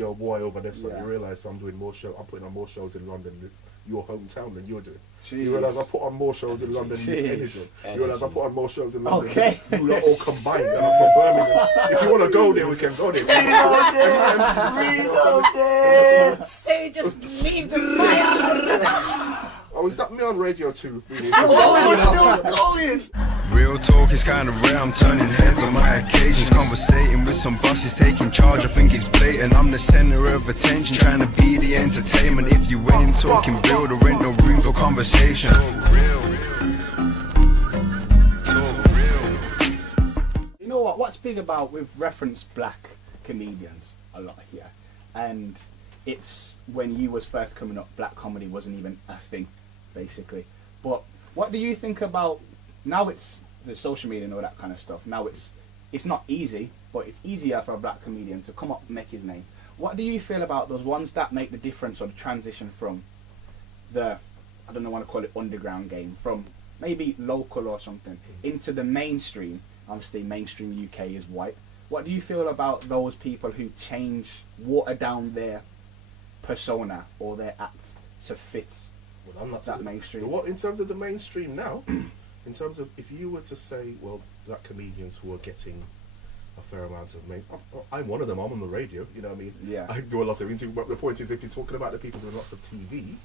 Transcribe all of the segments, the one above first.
you're way over there, so you realise I'm doing more shows. I'm putting on more shows in London, your hometown, than you're doing. Jeez. You realise I put on more shows in London than anything. You realise I put on more shows in London than you lot all combined. And I'm from Birmingham. If you want to go there, we can go there. Reloaded! They just leave the fire! Oh, is that me on radio too? Still going! Real talk is kind of rare, I'm turning heads on my occasions. Conversating with some bosses, taking charge, I think it's blatant. I'm the center of attention, trying to be the entertainment. If you ain't talking real, there ain't no room for conversation. You know what's big about, we've referenced black comedians a lot here, and it's when you was first coming up, black comedy wasn't even a thing, basically. But what do you think about, now it's the social media and all that kind of stuff, now it's not easy, but it's easier for a black comedian to come up and make his name. What do you feel about those ones that make the difference or the transition from the, I don't know what to call it, underground game, from maybe local or something, into the mainstream? Obviously mainstream UK is white. What do you feel about those people who water down their persona or their act to fit that mainstream? What, in terms of the mainstream now, in terms of, if you were to say, well, black comedians who are getting a fair amount of I'm one of them, I'm on the radio, you know what I mean? Yeah. I do a lot of interviews, but the point is, if you're talking about the people doing lots of TV,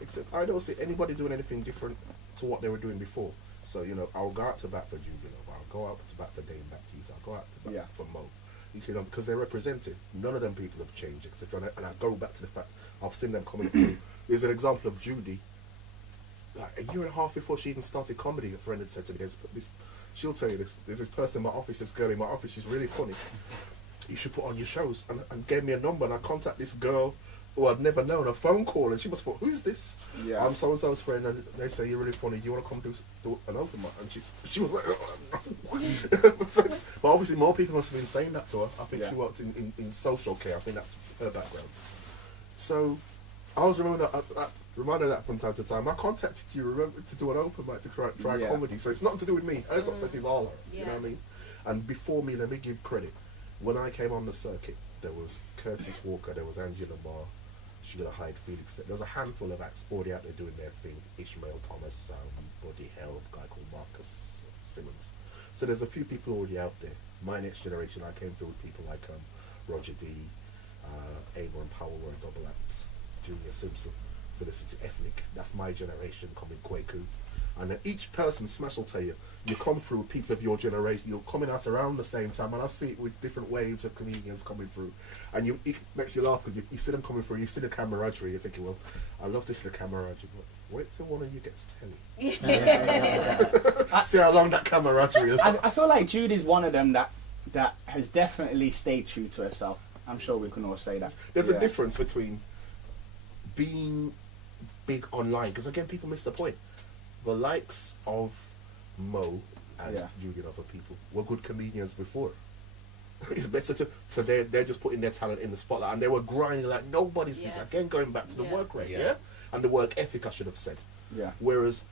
except I don't see anybody doing anything different to what they were doing before. So, you know, I'll go out to bat for Judi, I'll go out to bat for Dame Baptiste, I'll go out to bat for Mo. You know, because they're represented. None of them people have changed, etc. And I go back to the fact I've seen them coming through. There's an example of Judi. Like a year and a half before she even started comedy, a friend had said to me, she'll tell you this, there's this person in my office, this girl in my office, she's really funny. You should put on your shows. And gave me a number, and I contact this girl who I'd never known, a phone call, and she must have thought, who's this? Yeah. I'm so-and-so's friend, and they say, you're really funny, do you want to come do an open mic? And she was like, but obviously more people must have been saying that to her. I think she worked in social care, I think that's her background. So I was reminded of that from time to time. I contacted you, remember, to do an open mic to try comedy, so it's nothing to do with me. Her success is all her, you know what I mean? And before me, let me give credit, when I came on the circuit, there was Curtis Walker, there was Angela Marr, Sheila Hyde, Felix. There was a handful of acts already out there doing their thing. Ishmael Thomas, Buddy Held, a guy called Marcus Simmons. So there's a few people already out there. My next generation, I came through with people like Roger D, Abel and Powell were a double act, Junior Simpson, Felicity Ethnic. That's my generation coming, Kwaku. And then each person, Smash will tell you, you come through with people of your generation, you're coming out around the same time, and I see it with different waves of comedians coming through. And it makes you laugh, because you see them coming through, you see the camaraderie, you're thinking, well, I love this, the camaraderie, but wait till one of you gets telly. See how long that camaraderie is. I feel like Judy's one of them that has definitely stayed true to herself. I'm sure we can all say that. There's a difference between being big online, because again, people miss the point. The likes of Mo and Judi and other people were good comedians before. It's better so they're just putting their talent in the spotlight, and they were grinding like nobody's business. Again, going back to the work rate, and the work ethic, I should have said. Whereas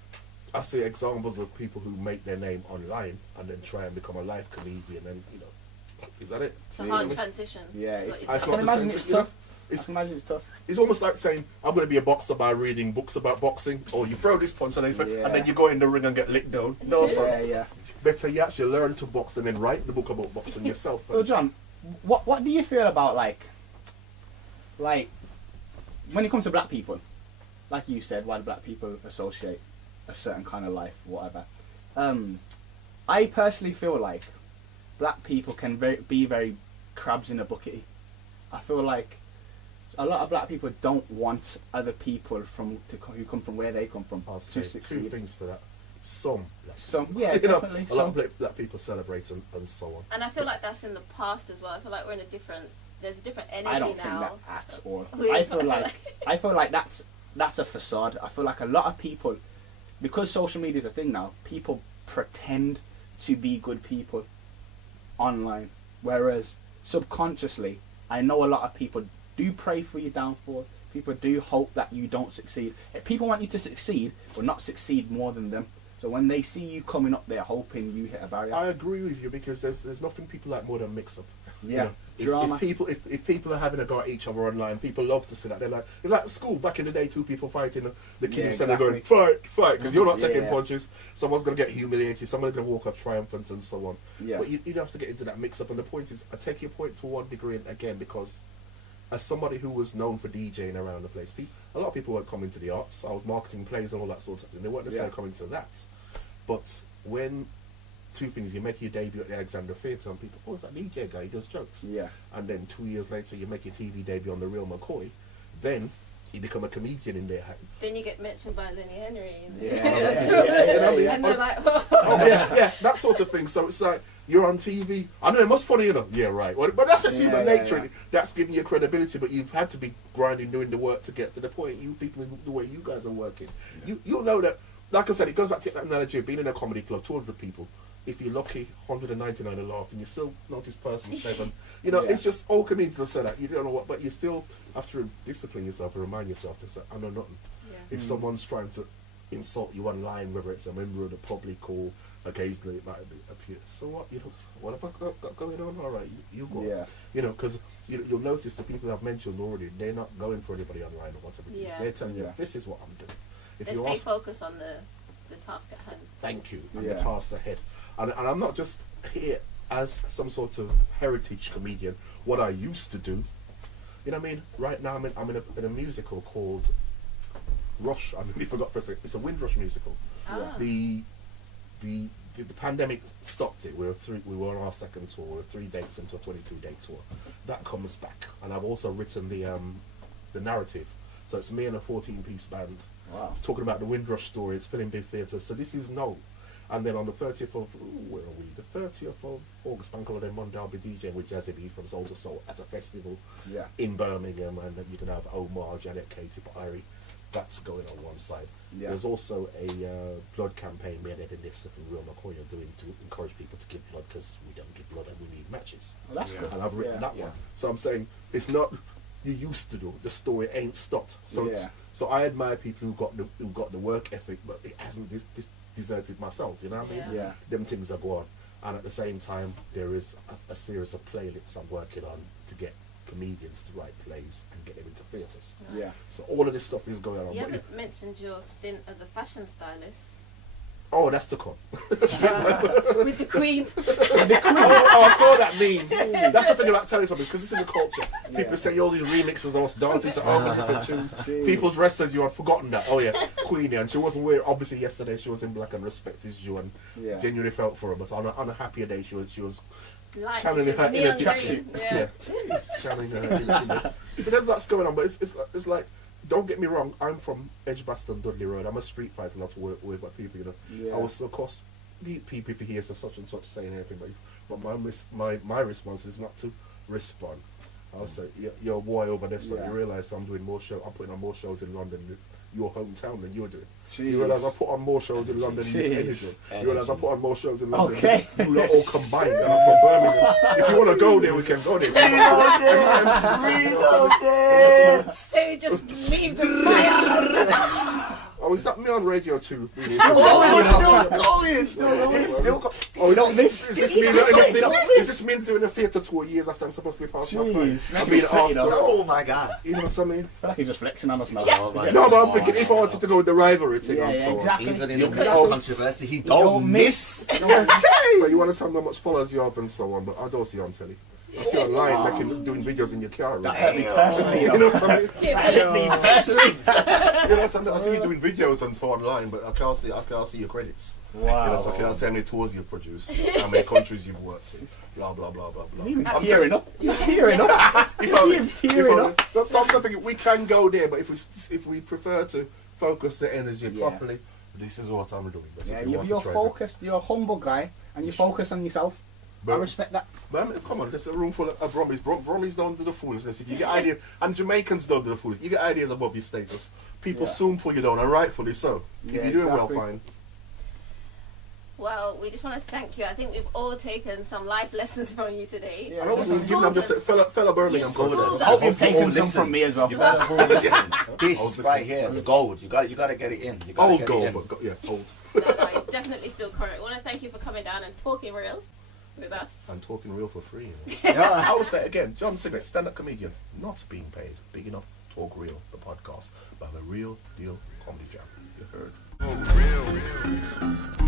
I see examples of people who make their name online and then try and become a live comedian, and you know, is that it? It's a hard transition. Yeah, I can imagine it's tough. I can imagine it's tough. It's almost like saying, I'm going to be a boxer by reading books about boxing, or you throw this punch and then you go in the ring and get licked down. No, son. Better you actually learn to box and then write the book about boxing yourself. So, John, what do you feel about, like, when it comes to black people, like you said, why do black people associate a certain kind of life, whatever? I personally feel like black people can be very crabs in a bucket. I feel like a lot of black people don't want other people who come from where they come from to succeed. Two things for that. Some, yeah, definitely. A lot of black people celebrate and so on. And I feel like that's in the past as well. I feel like we're in there's a different energy now. I don't think that at all. I feel like that's a facade. I feel like a lot of people, because social media is a thing now, people pretend to be good people online, whereas subconsciously, I know a lot of people do pray for your downfall. People do hope that you don't succeed. If people want you to succeed, but not succeed more than them. So when they see you coming up, they're hoping you hit a barrier. I agree with you, because there's nothing people like more than mix-up. Yeah. If Drama. if people are having a go at each other online, people love to see that. They're like, it's like school back in the day, two people fighting, the kid was standing going, fight, because you're not taking punches. Someone's going to get humiliated, someone's going to walk off triumphant and so on. Yeah. But you don't have to get into that mix-up. And the point is, I take your point to one degree, and again, because as somebody who was known for DJing around the place, a lot of people weren't coming to the arts. I was marketing plays and all that sort of thing. They weren't necessarily coming to that. But when two things, you make your debut at the Alexander Theatre and people, oh, it's that DJ guy, he does jokes. Yeah. And then 2 years later, you make your TV debut on The Real McCoy. Then you become a comedian in there. Then you get mentioned by Lenny Henry. Yeah. And they're like, oh, yeah, that sort of thing. So it's like, you're on TV. I know, it must funny, you know. Yeah, right. Well, but that's just human nature. Yeah. That's giving you credibility, but you've had to be grinding, doing the work to get to the point. You people, the way you guys are working. Yeah. You'll know that, like I said, it goes back to that analogy of being in a comedy club, 200 people. If you're lucky, 199 are laughing, you still notice person 7. You know, it's just all comedians that say that. You don't know what, but you still have to discipline yourself and remind yourself to say, I know nothing. Yeah. If someone's trying to insult you online, whether it's a member of the public or occasionally it might appear, so what? You know, what have I got going on? All right, you go. Yeah. You know, because you'll notice the people I've mentioned already, they're not going for anybody online or whatever it is. They're telling you, this is what I'm doing. If they stay focused on the task at hand. Thank you. And the task ahead. And I'm not just here as some sort of heritage comedian, what I used to do. You know what I mean? Right now I'm in a musical called Rush. I nearly forgot for a second. It's a Windrush musical. Ah. The pandemic stopped it. We were on our second tour. We were 3 dates into a 22-day tour. That comes back. And I've also written the narrative. So it's me and a 14-piece band. Wow. It's talking about the Windrush story. It's filling big theatres. So this is And then on the 30th of, where are we? The 30th of August, Bank Holiday Monday, I'll be DJing with Jazzy B from Soul to Soul at a festival in Birmingham, and you can have Omar, Janet, Katy Perry. That's going on one side. Yeah. There's also a blood campaign we had in this from Real McCoy are doing to encourage people to give blood, because we don't give blood and we need matches. Oh, that's good. And I've written that one. So I'm saying it's not you used to do. The story ain't stopped. So so I admire people who got the work ethic, but it hasn't deserted myself, you know what I mean? Yeah. Them things are going on. And at the same time, there is a series of playlists I'm working on to get comedians to write plays and get them into theatres. Nice. Yeah. So all of this stuff is going on. You haven't mentioned your stint as a fashion stylist. Oh, that's the con. With the Queen. I saw that meme. That's the thing about Teletubbies, because it's in the culture. People say all these remixes, I was dancing to all the different tunes. People dressed as you, I'd forgotten that. Oh yeah, Queenie, and she wasn't wearing, obviously yesterday she was in black, and respect is due, and genuinely felt for her, but on a happier day she was channeling her inner tracksuit. Channeling her inner. So that's going on, but it's like, don't get me wrong, I'm from Edgbaston, Dudley Road. I'm a street fighter, not to work with people, you know. Yeah. I was, of course, people if you hear such and such saying anything, but my response is not to respond. I'll say, you're a boy over there, so you realise I'm doing more shows. I'm putting on more shows in London, your hometown, than you're doing. Jeez. You realise I put on more shows in London than you realise I put on more shows in London than you lot all combined. And I'm from Birmingham. If you want to go there, we can go there. So just leave the fire. Oh, is that me on radio too? It's still going. It's still going. Oh, you don't miss? Is this me doing a theatre tour years after I'm supposed to be passing my phone? I'm being asked. Oh my God. You know what I mean? I feel like you're just flexing on us now. Oh my no, but I'm thinking if I wanted to go with the rivalry thing and so on. Even in the controversy, he don't miss. So you want to tell me how much followers you have and so on, but I don't see you on telly. I see you online doing videos in your car. That hurt me personally. You know what I mean? Personally. You know what I mean? I see you doing videos and so online, but I can't see your credits. Wow. You know, so I can't see how many tours you've produced, how many countries you've worked in, blah blah blah blah blah. I'm tearing up. You're tearing up. You're tearing up. So I'm thinking we can go there, but if we prefer to focus the energy properly, this is what I'm doing. Yeah, you're focused. You're a humble guy, and you focus on yourself. I respect that. But come on, there's a room full of Brummies. Brummies don't do the foolishness. If you get ideas, and Jamaicans don't do the foolishness. You get ideas above your status. People soon pull you down, and rightfully so. If you're doing well, fine. Well, we just want to thank you. I think we've all taken some life lessons from you today. Yeah, I was giving them just fellow Birmingham coders. I hope you've taken some from me as well. You better listen. This right here is gold. You got to get it in. Old gold, but old. No, it's definitely still current. I want to thank you for coming down and talking real. with us. And talking real for free. Yeah. I will say it again, John Simmit, stand-up comedian, not being paid. Big enough, talk real, the podcast, by the real deal comedy jam. You heard? Real.